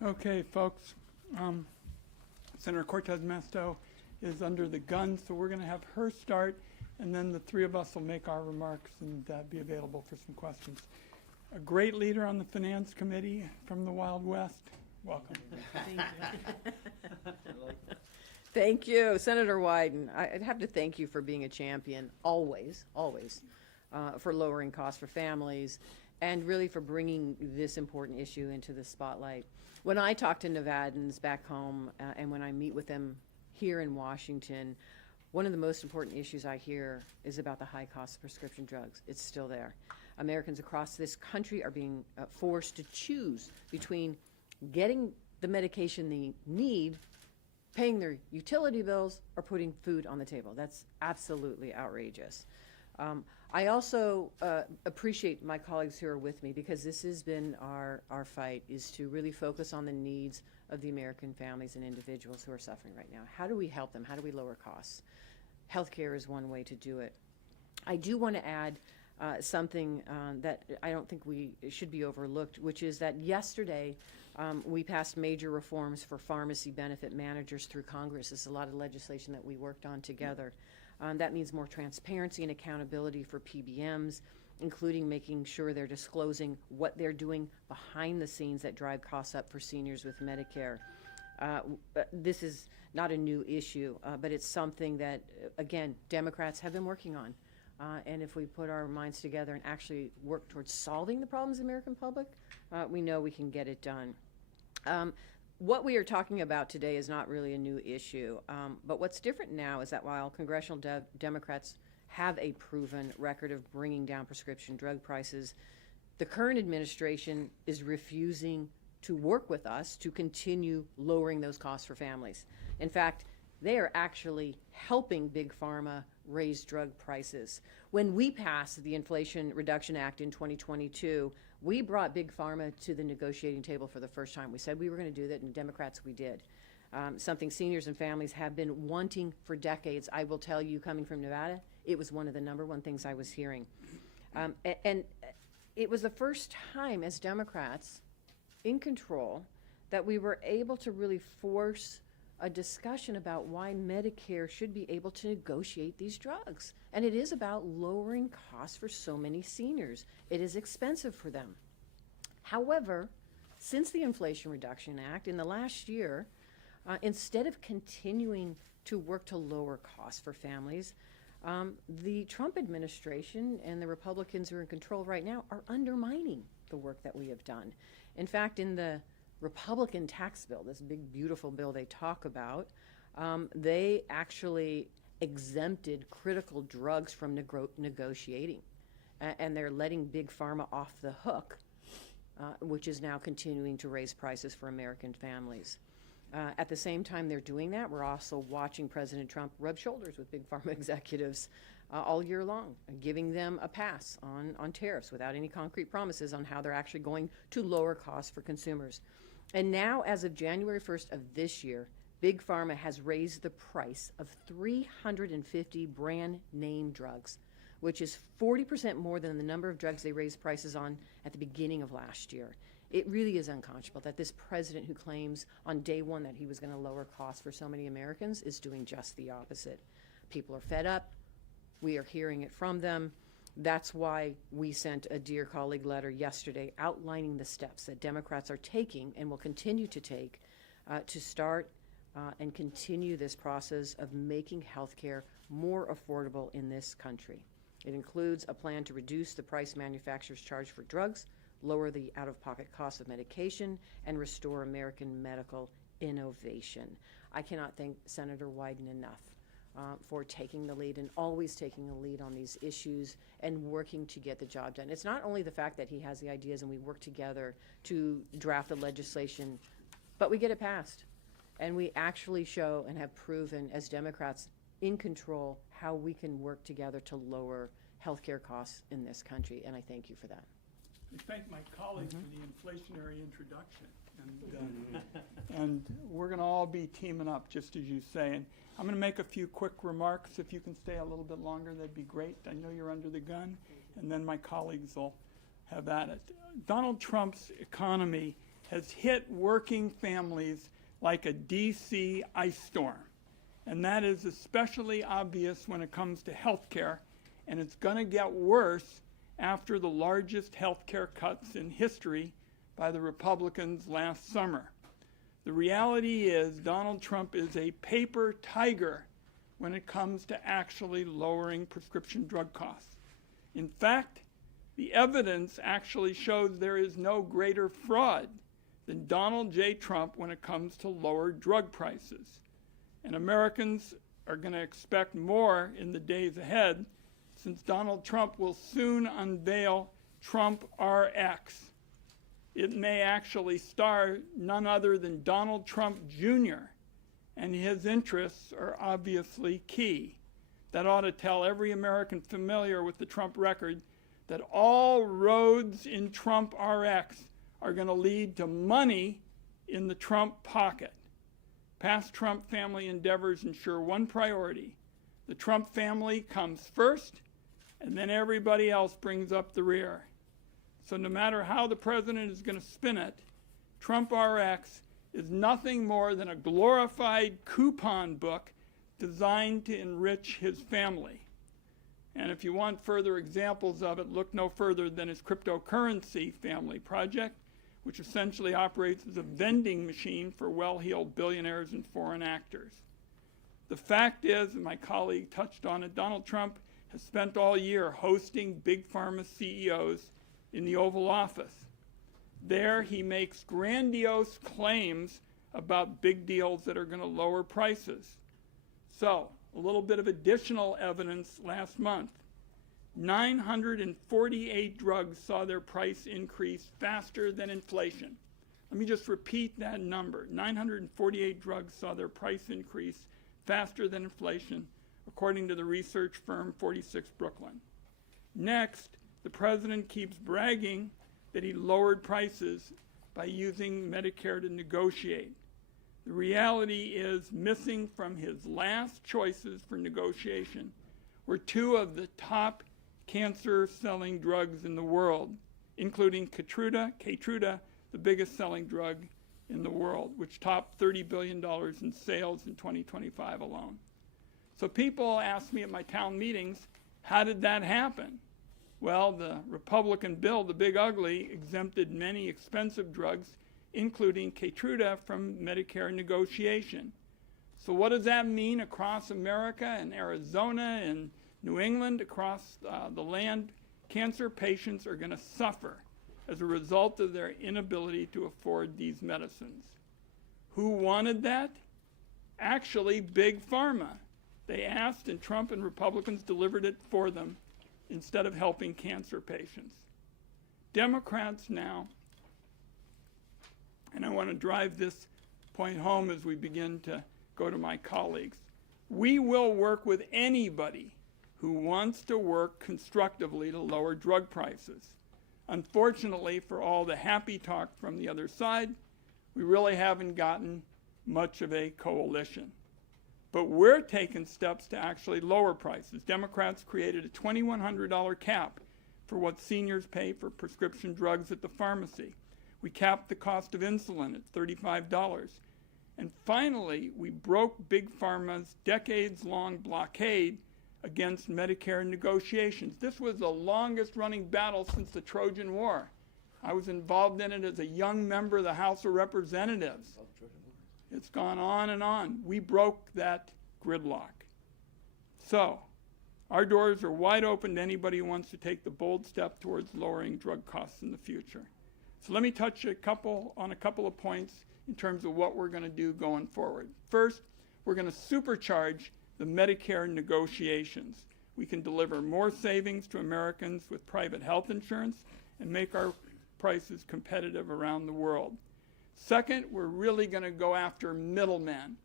Okay, folks. Senator Cortez Masto is under the gun, so we're going to have her start, and then the three of us will make our remarks and be available for some questions. A great leader on the Finance Committee from the Wild West. Welcome. Thank you, Senator Wyden. I'd have to thank you for being a champion, always, for lowering costs for families and really for bringing this important issue into the spotlight. When I talk to Nevadans back home and when I meet with them here in Washington, one of the most important issues I hear is about the high cost of prescription drugs. It's still there. Americans across this country are being forced to choose between getting the medication they need, paying their utility bills, or putting food on the table. That's absolutely outrageous. I also appreciate my colleagues who are with me, because this has been our fight, is to really focus on the needs of the American families and individuals who are suffering right now. How do we help them? How do we lower costs? Healthcare is one way to do it. I do want to add something that I don't think should be overlooked, which is that yesterday we passed major reforms for pharmacy benefit managers through Congress. This is a lot of legislation that we worked on together. That means more transparency and accountability for PBMs, including making sure they're disclosing what they're doing behind the scenes that drive costs up for seniors with Medicare. This is not a new issue, but it's something that, again, Democrats have been working on. And if we put our minds together and actually work towards solving the problems of the American public, we know we can get it done. What we are talking about today is not really a new issue, but what's different now is that while congressional Democrats have a proven record of bringing down prescription drug prices, the current administration is refusing to work with us to continue lowering those costs for families. In fact, they are actually helping Big Pharma raise drug prices. When we passed the Inflation Reduction Act in 2022, we brought Big Pharma to the negotiating table for the first time. We said we were going to do that, and Democrats, we did. Something seniors and families have been wanting for decades. I will tell you, coming from Nevada, it was one of the number one things I was hearing. And it was the first time as Democrats in control that we were able to really force a discussion about why Medicare should be able to negotiate these drugs. And it is about lowering costs for so many seniors. It is expensive for them. However, since the Inflation Reduction Act in the last year, instead of continuing to work to lower costs for families, the Trump administration and the Republicans who are in control right now are undermining the work that we have done. In fact, in the Republican tax bill, this big, beautiful bill they talk about, they actually exempted critical drugs from negotiating. And they're letting Big Pharma off the hook, which is now continuing to raise prices for American families. At the same time they're doing that, we're also watching President Trump rub shoulders with Big Pharma executives all year long, giving them a pass on tariffs without any concrete promises on how they're actually going to lower costs for consumers. And now, as of January 1st of this year, Big Pharma has raised the price of 350 brand name drugs, which is 40% more than the number of drugs they raised prices on at the beginning of last year. It really is unconscionable that this president who claims on day one that he was going to lower costs for so many Americans is doing just the opposite. People are fed up. We are hearing it from them. That's why we sent a Dear Colleague letter yesterday outlining the steps that Democrats are taking and will continue to take to start and continue this process of making health care more affordable in this country. It includes a plan to reduce the price manufacturers charge for drugs, lower the out-of-pocket cost of medication, and restore American medical innovation. I cannot thank Senator Wyden enough for taking the lead and always taking the lead on these issues and working to get the job done. It's not only the fact that he has the ideas and we work together to draft the legislation, but we get it passed. And we actually show and have proven as Democrats in control how we can work together to lower healthcare costs in this country, and I thank you for that. I thank my colleagues for the inflationary introduction. And we're going to all be teaming up, just as you say. And I'm going to make a few quick remarks. If you can stay a little bit longer, that'd be great. I know you're under the gun. And then my colleagues will have at it. Donald Trump's economy has hit working families like a DC ice storm. And that is especially obvious when it comes to health care, and it's going to get worse after the largest health care cuts in history by the Republicans last summer. The reality is Donald Trump is a paper tiger when it comes to actually lowering prescription drug costs. In fact, the evidence actually shows there is no greater fraud than Donald J. Trump when it comes to lower drug prices. And Americans are going to expect more in the days ahead, since Donald Trump will soon unveil Trump RX. It may actually star none other than Donald Trump Jr., and his interests are obviously key. That ought to tell every American familiar with the Trump record that all roads in Trump RX are going to lead to money in the Trump pocket. Past Trump family endeavors ensure one priority. The Trump family comes first, and then everybody else brings up the rear. So no matter how the president is going to spin it, Trump RX is nothing more than a glorified coupon book designed to enrich his family. And if you want further examples of it, look no further than his cryptocurrency family project, which essentially operates as a vending machine for well-heeled billionaires and foreign actors. The fact is, and my colleague touched on it, Donald Trump has spent all year hosting big pharma CEOs in the Oval Office. There he makes grandiose claims about big deals that are going to lower prices. So, a little bit of additional evidence last month. 948 drugs saw their price increase faster than inflation. Let me just repeat that number. 948 drugs saw their price increase faster than inflation, according to the research firm 46 Brooklyn. Next, the president keeps bragging that he lowered prices by using Medicare to negotiate. The reality is, missing from his last choices for negotiation were two of the top cancer-selling drugs in the world, including Keytruda, the biggest selling drug in the world, which topped $30 billion in sales in 2025 alone. So people ask me at my town meetings, how did that happen? Well, the Republican bill, the big ugly, exempted many expensive drugs, including Keytruda, from Medicare negotiation. So what does that mean across America and Arizona and New England, across the land? Cancer patients are going to suffer as a result of their inability to afford these medicines. Who wanted that? Actually, Big Pharma. They asked, and Trump and Republicans delivered it for them instead of helping cancer patients. Democrats now, and I want to drive this point home as we begin to go to my colleagues, we will work with anybody who wants to work constructively to lower drug prices. Unfortunately, for all the happy talk from the other side, we really haven't gotten much of a coalition. But we're taking steps to actually lower prices. Democrats created a $2,100 cap for what seniors pay for prescription drugs at the pharmacy. We capped the cost of insulin at $35. And finally, we broke Big Pharma's decades-long blockade against Medicare negotiations. This was the longest-running battle since the Trojan War. I was involved in it as a young member of the House of Representatives. It's gone on and on. We broke that gridlock. So, our doors are wide open to anybody who wants to take the bold step towards lowering drug costs in the future. So let me touch on a couple of points in terms of what we're going to do going forward. First, we're going to supercharge the Medicare negotiations. We can deliver more savings to Americans with private health insurance and make our prices competitive around the world. Second, we're really going to go after middlemen.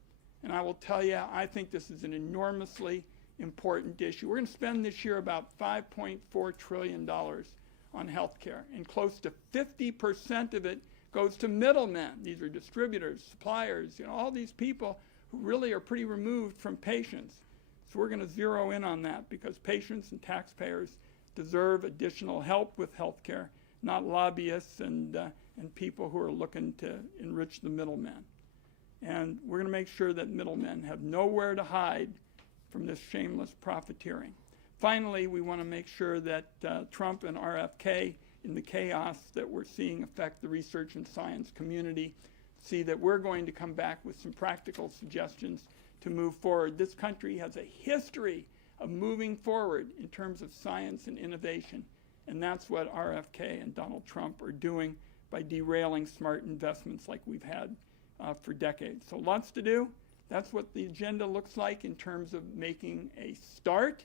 And I will tell you, I think this is an enormously important issue. We're going to spend this year about $5.4 trillion on health care, and close to 50% of it goes to middlemen. These are distributors, suppliers, all these people who really are pretty removed from patients. So we're going to zero in on that because patients and taxpayers deserve additional help with health care, not lobbyists and people who are looking to enrich the middlemen. And we're going to make sure that middlemen have nowhere to hide from this shameless profiteering. Finally, we want to make sure that Trump and RFK, in the chaos that we're seeing affect the research and science community, see that we're going to come back with some practical suggestions to move forward. This country has a history of moving forward in terms of science and innovation, and that's what RFK and Donald Trump are doing by derailing smart investments like we've had for decades. So lots to do. That's what the agenda looks like in terms of making a start.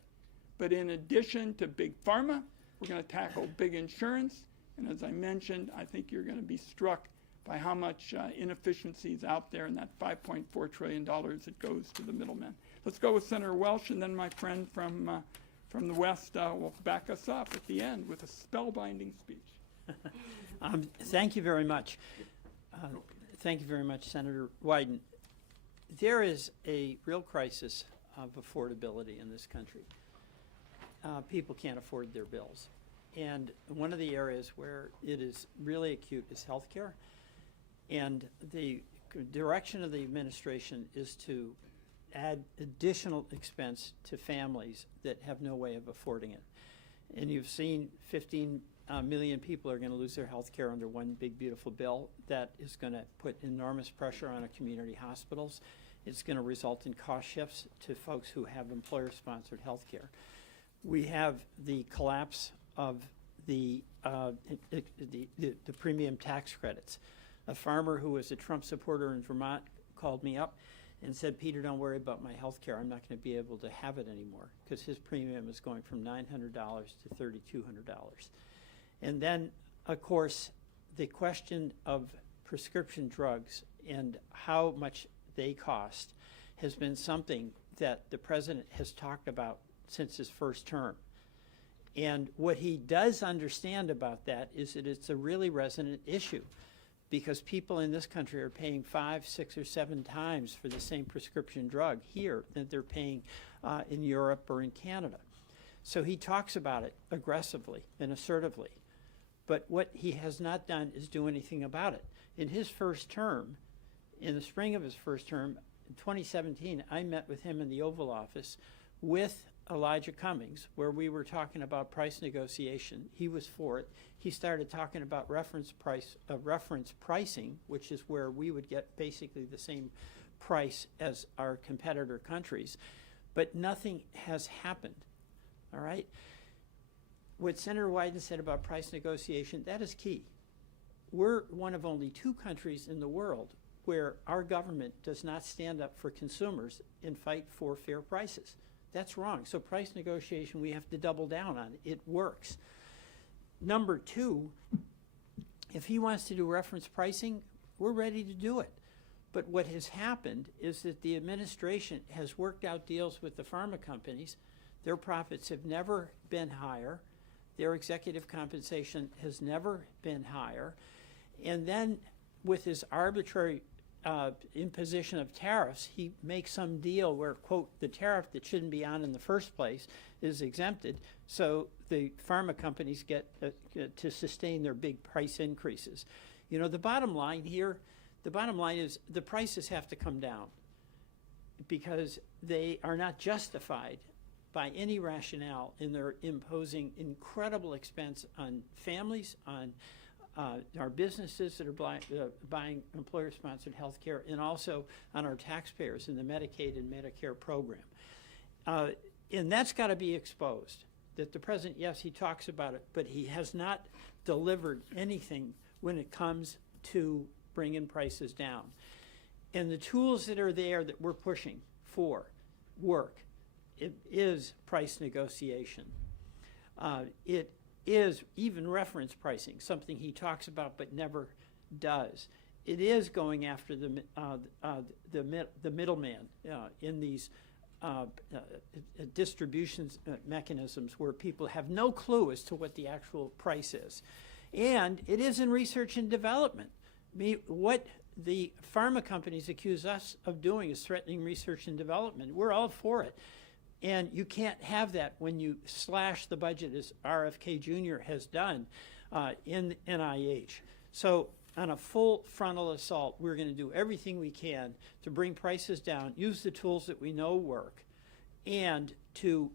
But in addition to big pharma, we're going to tackle big insurance. And as I mentioned, I think you're going to be struck by how much inefficiency is out there in that $5.4 trillion that goes to the middlemen. Let's go with Senator Welch, and then my friend from the West will back us up at the end with a spellbinding speech. Thank you very much. Thank you very much, Senator Wyden. There is a real crisis of affordability in this country. People can't afford their bills. And one of the areas where it is really acute is healthcare. And the direction of the administration is to add additional expense to families that have no way of affording it. And you've seen 15 million people are going to lose their health care under one big, beautiful bill. That is going to put enormous pressure on our community hospitals. It's going to result in cost shifts to folks who have employer-sponsored health care. We have the collapse of the premium tax credits. A farmer who was a Trump supporter in Vermont called me up and said, Peter, don't worry about my health care. I'm not going to be able to have it anymore because his premium is going from $900 to $3,200. And then, of course, the question of prescription drugs and how much they cost has been something that the president has talked about since his first term. And what he does understand about that is that it's a really resonant issue because people in this country are paying 5, 6, or 7 times for the same prescription drug here than they're paying in Europe or in Canada. So he talks about it aggressively and assertively. But what he has not done is do anything about it. In his first term, in the spring of his first term, in 2017, I met with him in the Oval Office with Elijah Cummings, where we were talking about price negotiation. He was for it. He started talking about reference pricing, which is where we would get basically the same price as our competitor countries. But nothing has happened, all right? What Senator Wyden said about price negotiation, that is key. We're one of only 2 countries in the world where our government does not stand up for consumers and fight for fair prices. That's wrong. So price negotiation, we have to double down on. It works. Number 2, if he wants to do reference pricing, we're ready to do it. But what has happened is that the administration has worked out deals with the pharma companies. Their profits have never been higher. Their executive compensation has never been higher. And then with his arbitrary imposition of tariffs, he makes some deal where, quote, the tariff that shouldn't be on in the first place is exempted, so the pharma companies get to sustain their big price increases. You know, the bottom line is the prices have to come down because they are not justified by any rationale in their imposing incredible expense on families, on our businesses that are buying employer-sponsored health care, and also on our taxpayers in the Medicaid and Medicare program. And that's got to be exposed, that the president, yes, he talks about it, but he has not delivered anything when it comes to bringing prices down. And the tools that are there that we're pushing for work. It is price negotiation. It is even reference pricing, something he talks about but never does. It is going after the middleman in these distribution mechanisms where people have no clue as to what the actual price is. And it is in research and development. What the pharma companies accuse us of doing is threatening research and development. We're all for it. And you can't have that when you slash the budget, as RFK Jr. has done, in NIH. So on a full frontal assault, we're going to do everything we can to bring prices down, use the tools that we know work, and to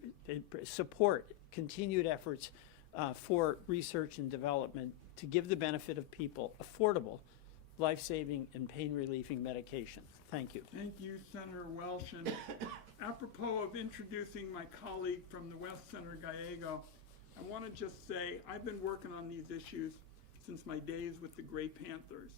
support continued efforts for research and development to give the benefit of people affordable, life-saving, and pain-relieving medication. Thank you. Thank you, Senator Welsh. And apropos of introducing my colleague from the West, Senator Gallego, I want to just say I've been working on these issues since my days with the Gray Panthers.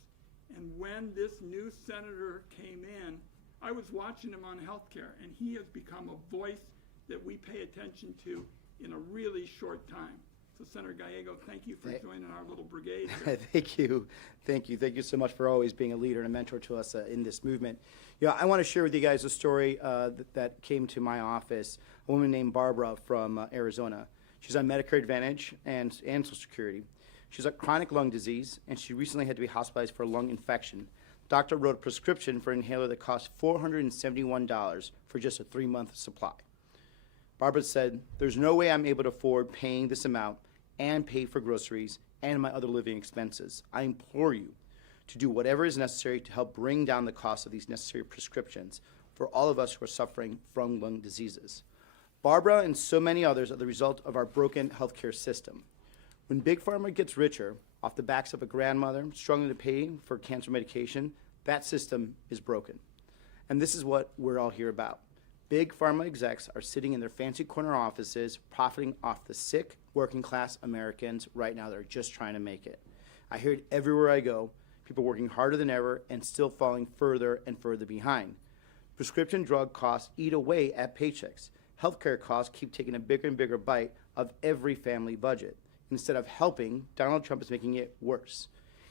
And when this new senator came in, I was watching him on healthcare, and he has become a voice that we pay attention to in a really short time. So Senator Gallego, thank you for joining our little brigade here. Thank you. Thank you. Thank you so much for always being a leader and a mentor to us in this movement. You know, I want to share with you guys a story that came to my office, a woman named Barbara from Arizona. She's on Medicare Advantage and Social Security. She's got chronic lung disease, and she recently had to be hospitalized for a lung infection. Doctor wrote a prescription for an inhaler that cost $471 for just a 3-month supply. Barbara said, "There's no way I'm able to afford paying this amount and pay for groceries and my other living expenses. I implore you to do whatever is necessary to help bring down the cost of these necessary prescriptions for all of us who are suffering from lung diseases." Barbara and so many others are the result of our broken healthcare system. When Big Pharma gets richer off the backs of a grandmother struggling to pay for cancer medication, that system is broken. And this is what we're all here about. Big Pharma execs are sitting in their fancy corner offices profiting off the sick, working class Americans right now that are just trying to make it. I hear it everywhere I go, people working harder than ever and still falling further and further behind. Prescription drug costs eat away at paychecks. Healthcare costs keep taking a bigger and bigger bite of every family budget. Instead of helping, Donald Trump is making it worse.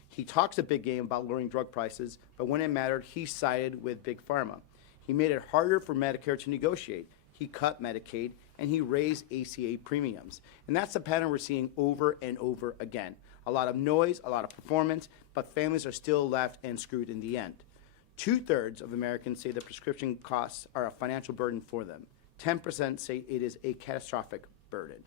He talks a big game about lowering drug prices, but when it mattered, he sided with Big Pharma. He made it harder for Medicare to negotiate. He cut Medicaid, and he raised ACA premiums. And that's the pattern we're seeing over and over again. A lot of noise, a lot of performance, but families are still left and screwed in the end. 2/3 of Americans say that prescription costs are a financial burden for them. 10% say it is a catastrophic burden.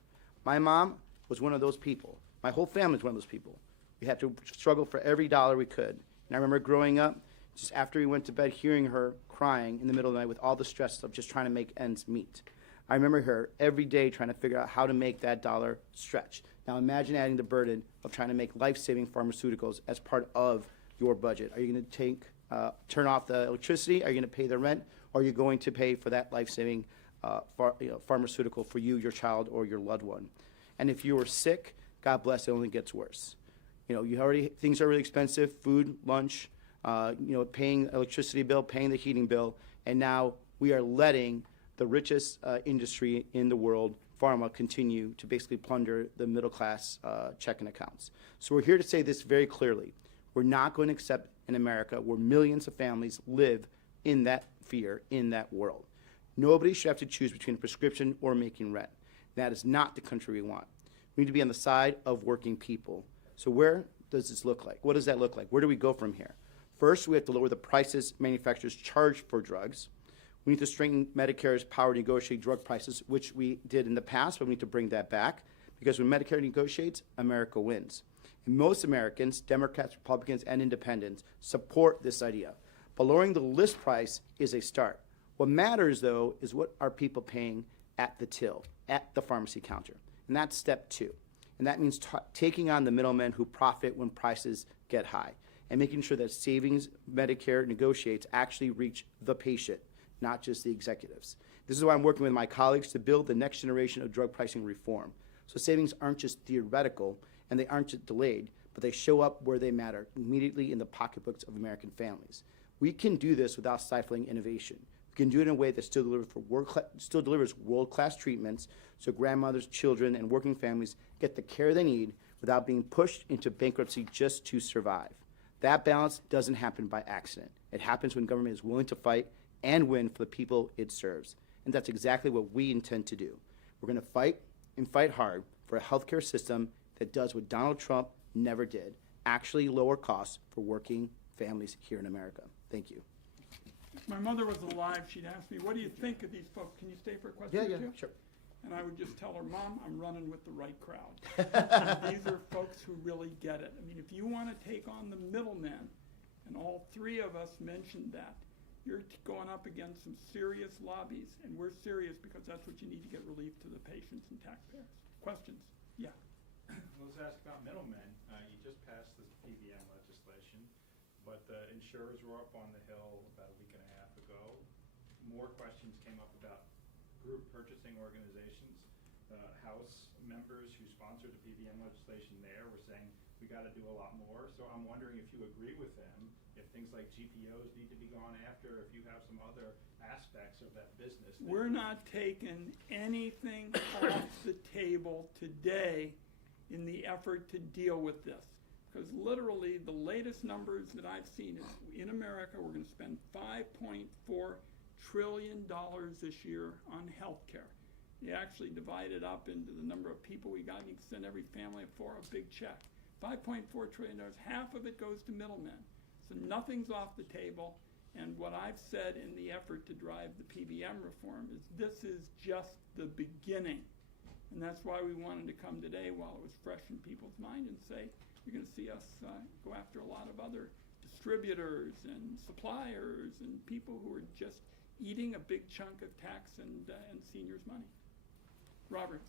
My mom was one of those people. My whole family was one of those people. We had to struggle for every dollar we could. And I remember growing up, just after we went to bed, hearing her crying in the middle of the night with all the stress of just trying to make ends meet. I remember her every day trying to figure out how to make that dollar stretch. Now imagine adding the burden of trying to make life-saving pharmaceuticals as part of your budget. Are you going to turn off the electricity? Are you going to pay the rent? Or are you going to pay for that life-saving pharmaceutical for you, your child, or your loved one? And if you are sick, God bless, it only gets worse. You know, things are really expensive, food, lunch, paying electricity bill, paying the heating bill, and now we are letting the richest industry in the world, pharma, continue to basically plunder the middle class checking accounts. So we're here to say this very clearly. We're not going to accept in America where millions of families live in that fear, in that world. Nobody should have to choose between a prescription or making rent. That is not the country we want. We need to be on the side of working people. So where does this look like? What does that look like? Where do we go from here? First, we have to lower the prices manufacturers charge for drugs. We need to strengthen Medicare's power to negotiate drug prices, which we did in the past, but we need to bring that back, because when Medicare negotiates, America wins. And most Americans, Democrats, Republicans, and independents, support this idea. But lowering the list price is a start. What matters, though, is what are people paying at the till, at the pharmacy counter. And that's step 2. And that means taking on the middlemen who profit when prices get high, and making sure that savings Medicare negotiates actually reach the patient, not just the executives. This is why I'm working with my colleagues to build the next generation of drug pricing reform. So savings aren't just theoretical, and they aren't just delayed, but they show up where they matter, immediately in the pocketbooks of American families. We can do this without stifling innovation. We can do it in a way that still delivers world-class treatments, so grandmothers, children, and working families get the care they need without being pushed into bankruptcy just to survive. That balance doesn't happen by accident. It happens when government is willing to fight and win for the people it serves. And that's exactly what we intend to do. We're going to fight and fight hard for a healthcare system that does what Donald Trump never did, actually lower costs for working families here in America. Thank you. If my mother was alive, she'd ask me, what do you think of these folks? Can you stay for a question or two? Sure. And I would just tell her, Mom, I'm running with the right crowd. These are folks who really get it. I mean, if you want to take on the middlemen, and all three of us mentioned that, you're going up against some serious lobbies, and we're serious because that's what you need to get relief to the patients and taxpayers. Questions? Yeah. Let's ask about middlemen. You just passed this PBM legislation, but the insurers were up on the Hill about a week and a half ago. More questions came up about group purchasing organizations. House members who sponsored the PBM legislation there were saying we got to do a lot more. So I'm wondering if you agree with them, if things like GPOs need to be gone after, if you have some other aspects of that business. We're not taking anything off the table today in the effort to deal with this. Because literally, the latest numbers that I've seen is in America, we're going to spend $5.4 trillion this year on health care. You actually divide it up into the number of people we got, and you can send every family of four a big check. $5.4 trillion, half of it goes to middlemen. So nothing's off the table. And what I've said in the effort to drive the PBM reform is this is just the beginning. And that's why we wanted to come today while it was fresh in people's mind and say, you're going to see us go after a lot of other distributors and suppliers and people who are just eating a big chunk of tax and seniors' money. Robert?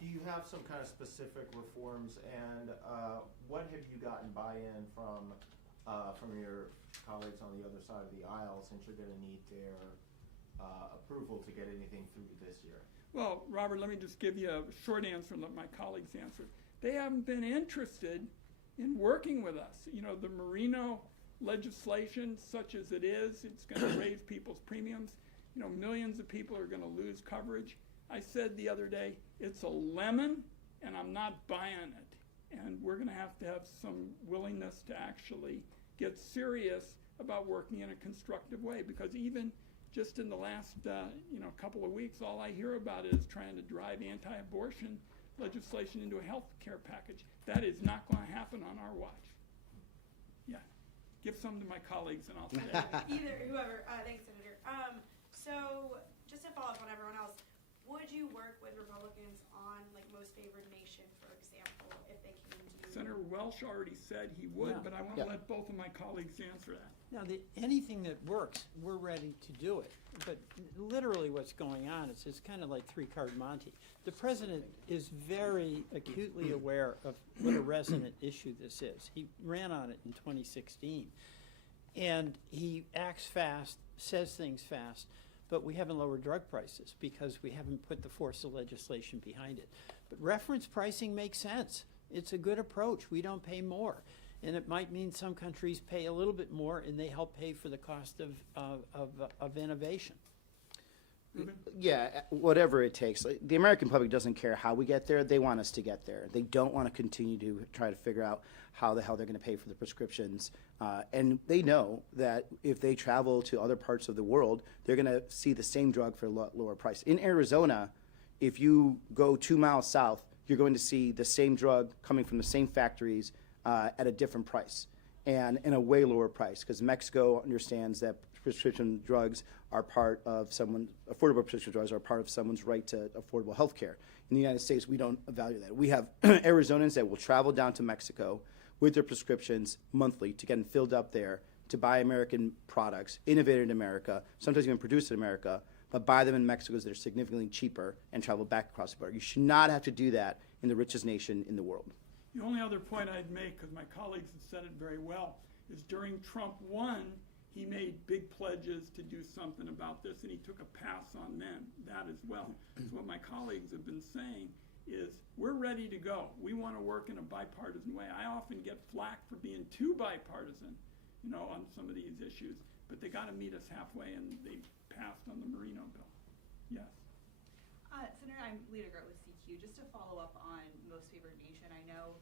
Do you have some kind of specific reforms, and what have you gotten buy-in from your colleagues on the other side of the aisle, since you're going to need their approval to get anything through this year? Well, Robert, let me just give you a short answer and let my colleagues answer. They haven't been interested in working with us. You know, the Marino legislation, such as it is, it's going to raise people's premiums. You know, millions of people are going to lose coverage. I said the other day, it's a lemon, and I'm not buying it. And we're going to have some willingness to actually get serious about working in a constructive way, because even just in the last couple of weeks, all I hear about is trying to drive anti-abortion legislation into a health care package. That is not going to happen on our watch. Yeah. Give some to my colleagues and I'll stay. Either, whoever. Thanks, Senator. So, just to follow up on everyone else, would you work with Republicans on, like, most favored nation, for example, if they came to you? Senator Welsh already said he would, Yeah. but I want to let both of my colleagues answer that. Now, anything that works, we're ready to do it. But literally what's going on is it's kind of like three-card Monte. The president is very acutely aware of what a resonant issue this is. He ran on it in 2016. And he acts fast, says things fast, but we haven't lowered drug prices because we haven't put the force of legislation behind it. But reference pricing makes sense. It's a good approach. We don't pay more. And it might mean some countries pay a little bit more and they help pay for the cost of innovation. Ruben? Yeah, whatever it takes. Like, the American public doesn't care how we get there. They want us to get there. They don't want to continue to try to figure out how the hell they're going to pay for the prescriptions. And they know that if they travel to other parts of the world, they're going to see the same drug for a lot lower price. In Arizona, if you go 2 miles south, you're going to see the same drug coming from the same factories at a different price and in a way lower price, because Mexico understands that prescription drugs are part of affordable prescription drugs are part of someone's right to affordable health care. In the United States, we don't value that. We have Arizonans that will travel down to Mexico with their prescriptions monthly to get them filled up there, to buy American products, innovated in America, sometimes even produced in America, but buy them in Mexico because they're significantly cheaper and travel back across the border. You should not have to do that in the richest nation in the world. The only other point I'd make, because my colleagues have said it very well, is during Trump 1, he made big pledges to do something about this, and he took a pass on that as well. So what my colleagues have been saying is, we're ready to go. We want to work in a bipartisan way. I often get flack for being too bipartisan, on some of these issues, but they got to meet us halfway, and they passed on the Marino bill. Yes. Senator, I'm Lita Grote with CQ. Just to follow up on most favored nation, I know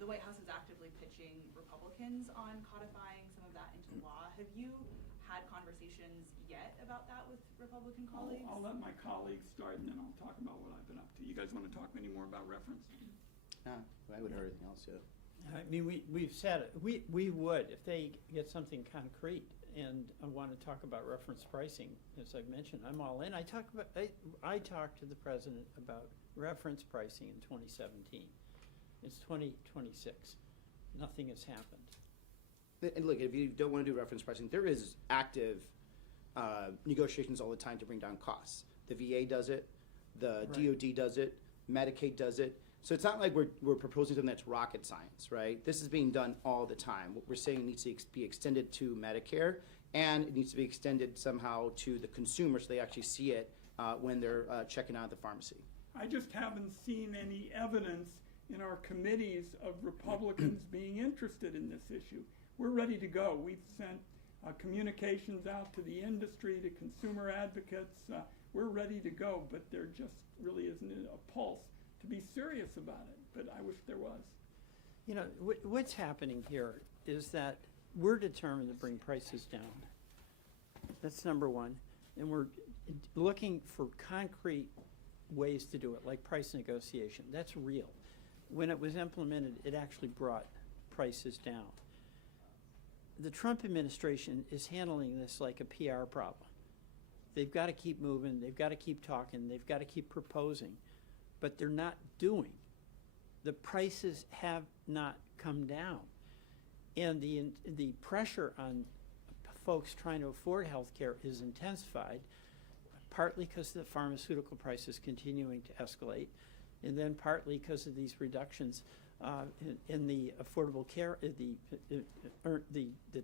the White House is actively pitching Republicans on codifying some of that into law. Have you had conversations yet about that with Republican colleagues? I'll let my colleagues start, and then I'll talk about what I've been up to. You guys want to talk any more about reference? No, I would everything else, yeah. I mean, we've said it. We would, if they get something concrete and I want to talk about reference pricing. As I've mentioned, I'm all in. I talked to the president about reference pricing in 2017. It's 2026. Nothing has happened. And look, if you don't want to do reference pricing, there is active negotiations all the time to bring down costs. The VA does it, the Right. DoD does it, Medicaid does it. So it's not like we're proposing something that's rocket science, right? This is being done all the time. What we're saying needs to be extended to Medicare, and it needs to be extended somehow to the consumer so they actually see it when they're checking out at the pharmacy. I just haven't seen any evidence in our committees of Republicans being interested in this issue. We're ready to go. We've sent communications out to the industry, to consumer advocates. We're ready to go, but there just really isn't a pulse to be serious about it, but I wish there was. You know, what's happening here is that we're determined to bring prices down. That's number one. And we're looking for concrete ways to do it, like price negotiation. That's real. When it was implemented, it actually brought prices down. The Trump administration is handling this like a PR problem. They've got to keep moving, they've got to keep talking, they've got to keep proposing, but they're not doing. The prices have not come down. And the pressure on folks trying to afford health care is intensified, partly because the pharmaceutical prices continuing to escalate, and then partly because of these reductions in the affordable care, the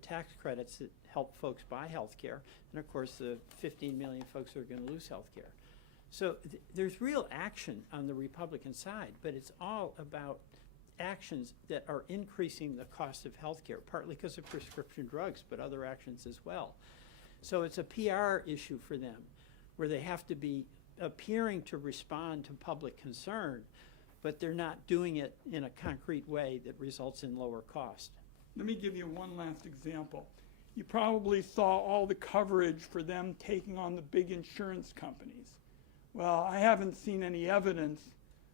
tax credits that help folks buy health care, and of course the 15 million folks who are going to lose health care. So there's real action on the Republican side, but it's all about actions that are increasing the cost of health care, partly because of prescription drugs, but other actions as well. So it's a PR issue for them, where they have to be appearing to respond to public concern, but they're not doing it in a concrete way that results in lower cost. Let me give you one last example. You probably saw all the coverage for them taking on the big insurance companies. Well, I haven't seen any evidence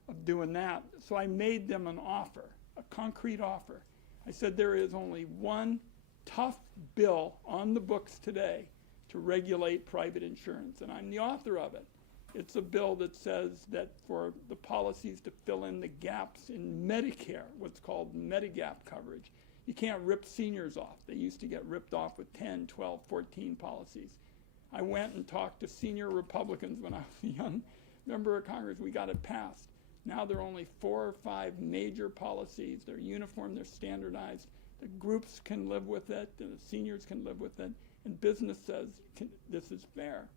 of doing that, so I made them an offer, a concrete offer. I said there is only one tough bill on the books today to regulate private insurance, and I'm the author of it. It's a bill that says that for the policies to fill in the gaps in Medicare, what's called Medigap coverage, you can't rip seniors off. They used to get ripped off with 10, 12, 14 policies. I went and talked to senior Republicans when I was a young member of Congress. We got it passed. Now there are only 4 or 5 major policies. They're uniform, they're standardized. The groups can live with it, and the seniors can live with it, and business says this is fair.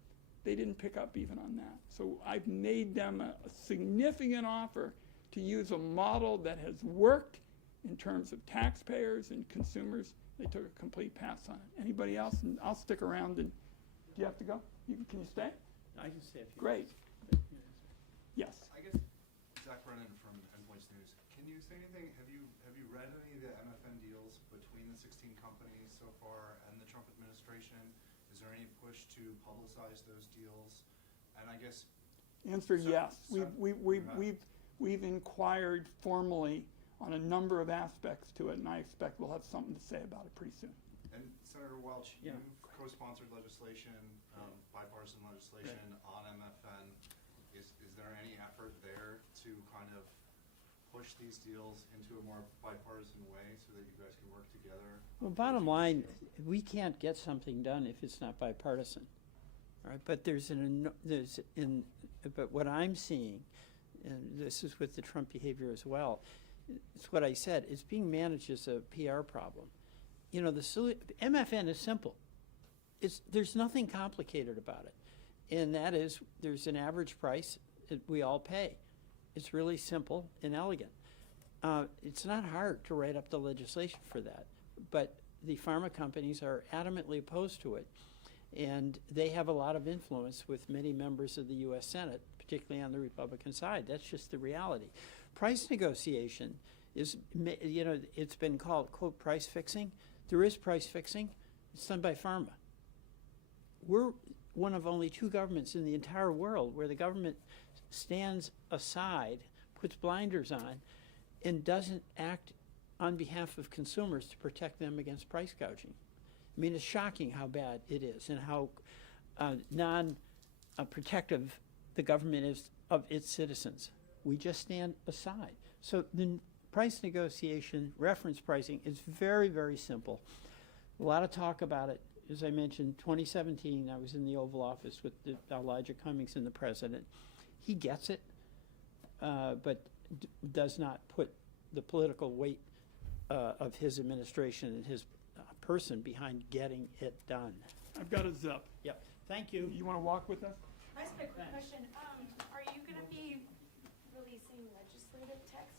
They didn't pick up even on that. So I've made them a significant offer to use a model that has worked in terms of taxpayers and consumers. They took a complete pass on it. Anybody else? And I'll stick around. And do you have to go? Can you stay? I can say a few Great. words. Yes. I guess Zach Brennan from Endpoints News. Can you say anything? Have you read any of the MFN deals between the 16 companies so far and the Trump administration? Is there any push to publicize those deals? And I guess Answer yes. so- We've inquired formally on a number of aspects to it, and I expect we'll have something to say about it pretty soon. And Senator Welch, Yeah. you've co-sponsored legislation, bipartisan legislation on MFN. Is there any effort there to kind of push these deals into a more bipartisan way so that you guys can work together? Well, bottom line, we can't get something done if it's not bipartisan, all right? But but what I'm seeing, and this is with the Trump behavior as well, it's what I said, it's being managed as a PR problem. You know, MFN is simple. There's nothing complicated about it, and that is there's an average price that we all pay. It's really simple and elegant. It's not hard to write up the legislation for that, but the pharma companies are adamantly opposed to it, and they have a lot of influence with many members of the U.S. Senate, particularly on the Republican side. That's just the reality. Price negotiation is, you know, it's been called, quote, price fixing. There is price fixing. It's done by pharma. We're one of only 2 governments in the entire world where the government stands aside, puts blinders on, and doesn't act on behalf of consumers to protect them against price gouging. I mean, it's shocking how bad it is and how non-protective the government is of its citizens. We just stand aside. So the price negotiation, reference pricing, is very, very simple. A lot of talk about it. As I mentioned, 2017, I was in the Oval Office with Elijah Cummings and the president. He gets it, but does not put the political weight of his administration and his person behind getting it done. I've got a zip. Yep. Thank you. You want to walk with us? I just have a quick question. Are you gonna be releasing legislative text